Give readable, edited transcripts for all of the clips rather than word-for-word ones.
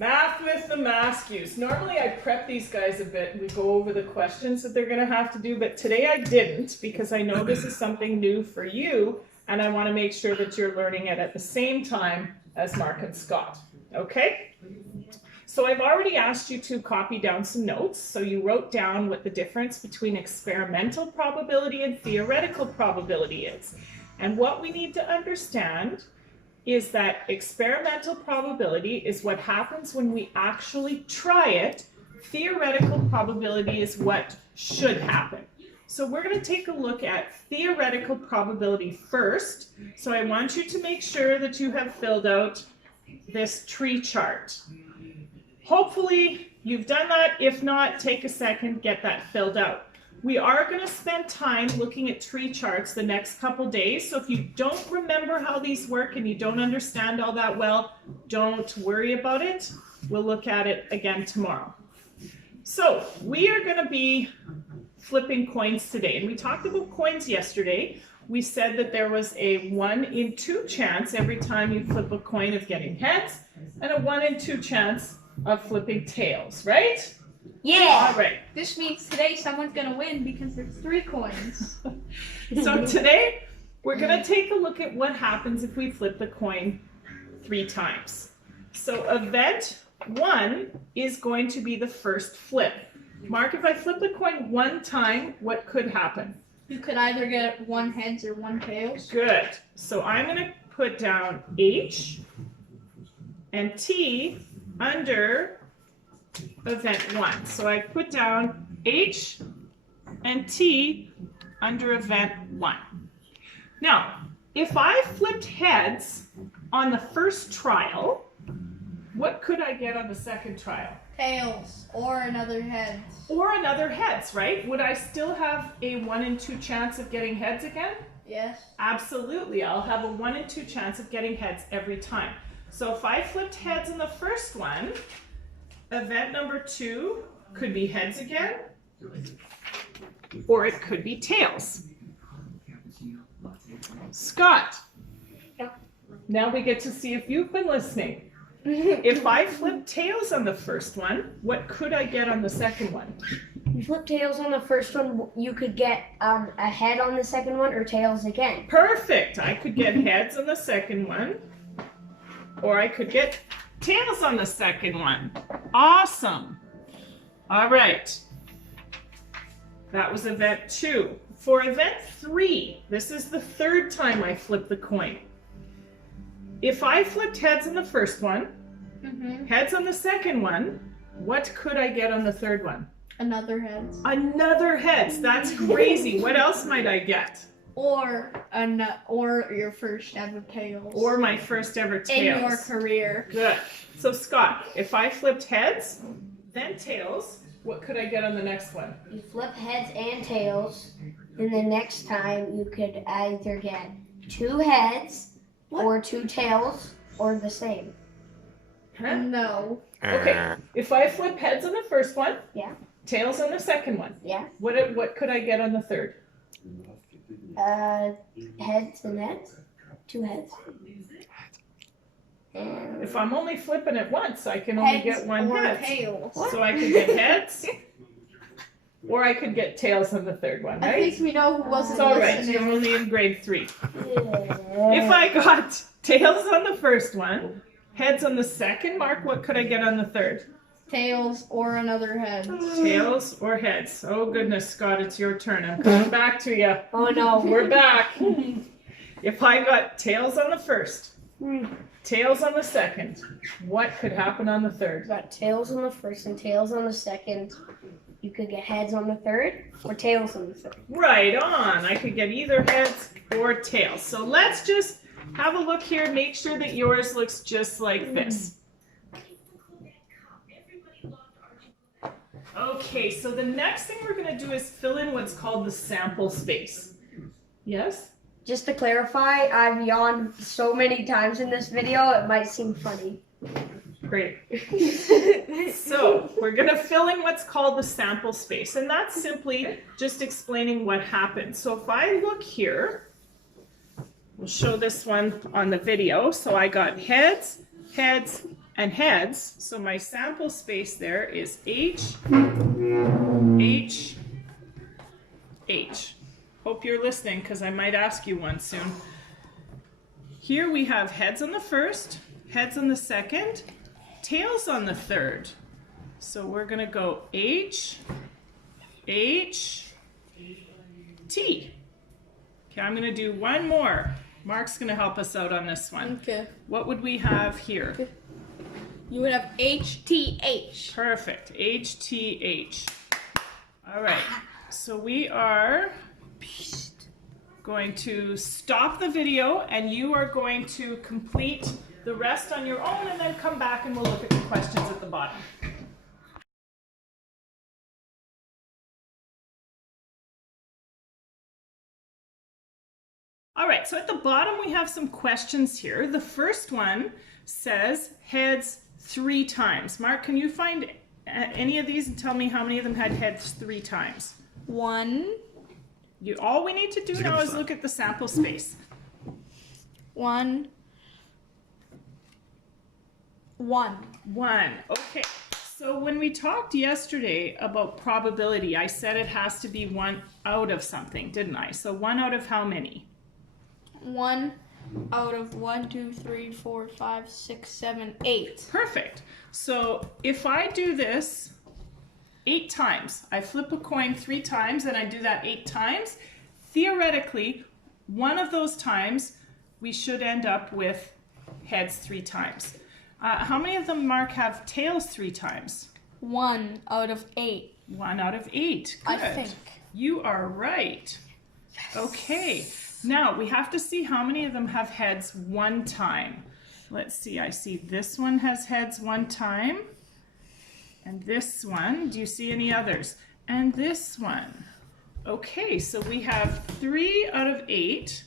Math with the Maskiws. Normally I prep these guys a bit and we go over the questions that they're going to have to do, but today I didn't because I know this is something new for you and I want to make sure that you're learning it at the same time as Mark and Scott. Okay? So I've already asked you to copy down some notes. So you wrote down what the difference between experimental probability and theoretical probability is. And what we need to understand is that experimental probability is what happens when we actually try it. Theoretical probability is what should happen. So we're going to take a look at theoretical probability first. So I want you to make sure that you have filled out this tree chart. Hopefully you've done that. If not, take a second, get that filled out. We are going to spend time looking at tree charts the next couple days. So if you don't remember how these work and you don't understand all that well, don't worry about it. We'll look at it again tomorrow. So we are going to be flipping coins today. And we talked about coins yesterday. We said that there was a 1 in 2 chance every time you flip a coin of getting heads and a 1 in 2 chance of flipping tails, right? Yeah. All right. This means today someone's going to win because there's 3 coins. So today we're going to take a look at what happens if we flip the coin 3 times. So event 1 is going to be the first flip. Mark, if I flip the coin 1 time, what could happen? You could either get 1 heads or 1 tails. Good. So I'm going to put down H and T under event 1. So I put down H and T under event 1. Now, if I flipped heads on the first trial, what could I get on the second trial? Tails or another heads. Or another heads, right? Would I still have a 1 in 2 chance of getting heads again? Yes. Absolutely. I'll have a 1 in 2 chance of getting heads every time. So if I flipped heads in the first one, event number 2 could be heads again, or it could be tails. Scott, now we get to see if you've been listening. If I flip tails on the first one, what could I get on the second one? You flip tails on the first one, you could get a head on the second one or tails again. Perfect. I could get heads on the second one, or I could get tails on the second one. Awesome. All right. That was event 2. For event 3, this is the 3rd time I flipped the coin. If I flipped heads on the first one, heads on the second one, what could I get on the 3rd one? Another heads. Another heads. That's crazy. What else might I get? Or your first ever tails. Or my first ever tails. In your career. Good. So Scott, if I flipped heads, then tails, what could I get on the next one? You flip heads and tails, then the next time you could either get 2 heads or 2 tails or the same. Huh? No. Okay. If I flip heads on the first one, Yeah. tails on the second one, Yeah. what could I get on the 3rd? Heads and heads. 2 heads. And If I'm only flipping it once, I can only Heads get 1 or head. tails. So I could get heads, or I could get tails on the 3rd one, I right? think we know who wasn't It's all right. listening. You're only in grade 3. yeah. If I got tails on the first one, heads on the second, Mark, what could I get on the 3rd? Tails or another head. Tails or heads? Oh goodness, Scott, it's your turn. I'm coming back to you. Oh no. We're back. If I got tails on the first, tails on the second, what could happen on the 3rd? You got tails on the first and tails on the second. You could get heads on the 3rd or tails on the 3rd. Right on. I could get either heads or tails. So let's just have a look here. Make sure that yours looks just like this. Okay, so the next thing we're going to do is fill in what's called the sample space. Yes? Just to clarify, I've yawned so many times in this video, it might seem funny. Great. So we're going to fill in what's called the sample space, and that's simply just explaining what happened. So if I look here, we'll show this one on the video. So I got heads, heads, and heads. So my sample space there is H, H, H. Hope you're listening because I might ask you one soon. Here we have heads on the first, heads on the second, tails on the third. So we're going to go H, H, T. Okay, I'm going to do one more. Mark's going to help us out on this one. Okay. What would we have here? Okay. You would have HTH. Perfect. HTH. All right. So we are going to stop the video and you are going to complete the rest on your own and then come back and we'll look at the questions at the bottom. All right, so at the bottom we have some questions here. The first one says heads 3 times. Mark, can you find any of these and tell me how many of them had heads 3 times? 1. All we need to do now is look at the sample space. 1. 1. 1. Okay. So when we talked yesterday about probability, I said it has to be 1 out of something, didn't I? So 1 out of how many? 1 out of 1, 2, 3, 4, 5, 6, 7, 8. Perfect. So if I do this 8 times, I flip a coin 3 times and I do that 8 times, theoretically, one of those times we should end up with heads 3 times. How many of them, Mark, have tails 3 times? 1 out of 8. 1 out of 8. Good. I think. You are right. Yes. Okay. Now we have to see how many of them have heads 1 time. Let's see. I see this one has heads 1 time. And this one. Do you see any others? And this one. Okay. So we have 3 out of 8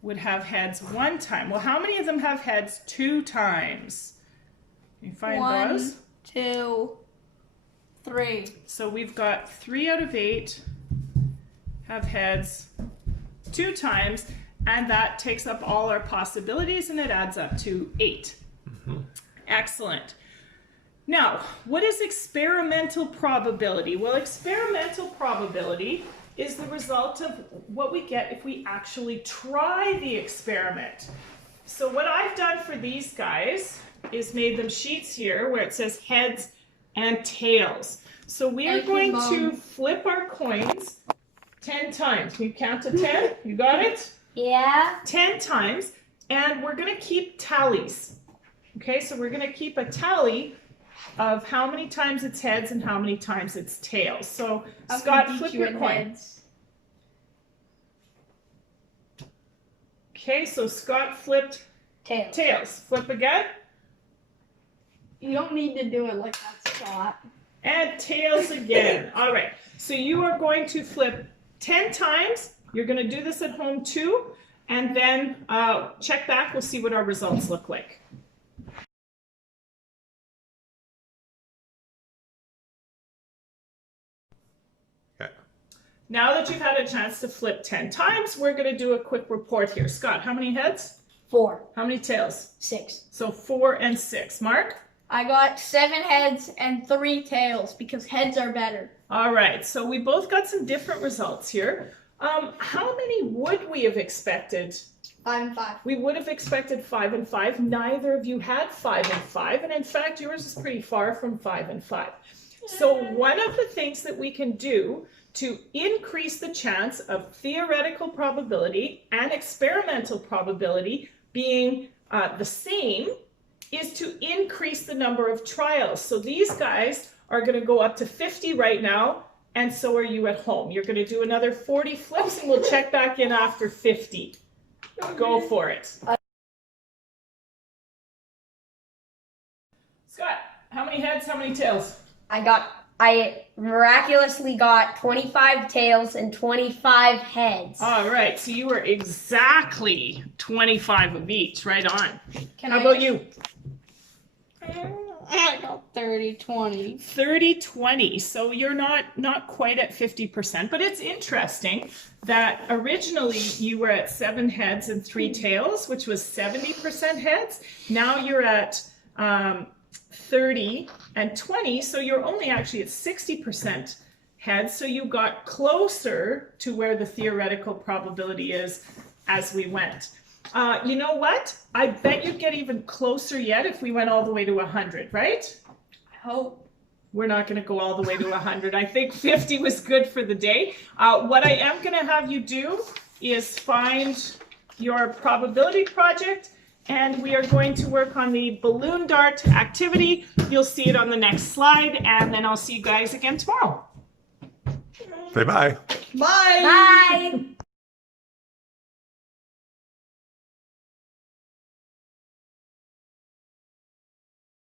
would have heads 1 time. Well, how many of them have heads 2 times? Can you find 1, those? 2, 3. So we've got 3 out of 8 have heads 2 times, and that takes up all our possibilities, and it adds up to 8. Mm-hmm. Excellent. Now, what is experimental probability? Well, experimental probability is the result of what we get if we actually try the experiment. So what I've done for these guys is made them sheets here where it says heads and tails. So we are going to flip our coins 10 times. Can you count to 10? You got it? Yeah. 10 times. And we're going to keep tallies. Okay, so we're going to keep a tally of how many times it's heads and how many times it's tails. So, Scott, flip your coin. Heads. Okay, so Scott flipped Tails. tails. Flip again. You don't need to do it like that, Scott. And tails again. All right, so you are going to flip 10 times. You're going to do this at home too. And then check back. We'll see what our results look like. Okay. Now that you've had a chance to flip 10 times, we're going to do a quick report here. Scott, how many heads? 4. How many tails? 6. So 4 and 6. Mark? I got 7 heads and 3 tails because heads are better. All right, so we both got some different results here. How many would we have expected? 5 and 5. We would have expected 5 and 5. Neither of you had 5 and 5, and in fact, yours is pretty far from 5 and 5. So one of the things that we can do to increase the chance of theoretical probability and experimental probability being the same is to increase the number of trials. So these guys are going to go up to 50 right now, and so are you at home. You're going to do another 40 flips, and we'll check back in after 50. Go for it. Scott, how many heads, how many tails? I miraculously got 25 tails and 25 heads. All right, so you were exactly 25 of each, right on. Can How I about just- you? I got 30, 20. 30-20. So you're not quite at 50%, but it's interesting that originally you were at 7 heads and 3 tails, which was 70% heads. Now you're at 30 and 20, so you're only actually at 60% heads. So you got closer to where the theoretical probability is as we went. You know what? I bet you'd get even closer yet if we went all the way to 100, right? I hope. We're not going to go all the way to 100. I think 50 was good for the day. What I am going to have you do is find your probability project, and we are going to work on the balloon dart activity. You'll see it on the next slide, and then I'll see you guys again tomorrow. Say bye. Bye. Bye.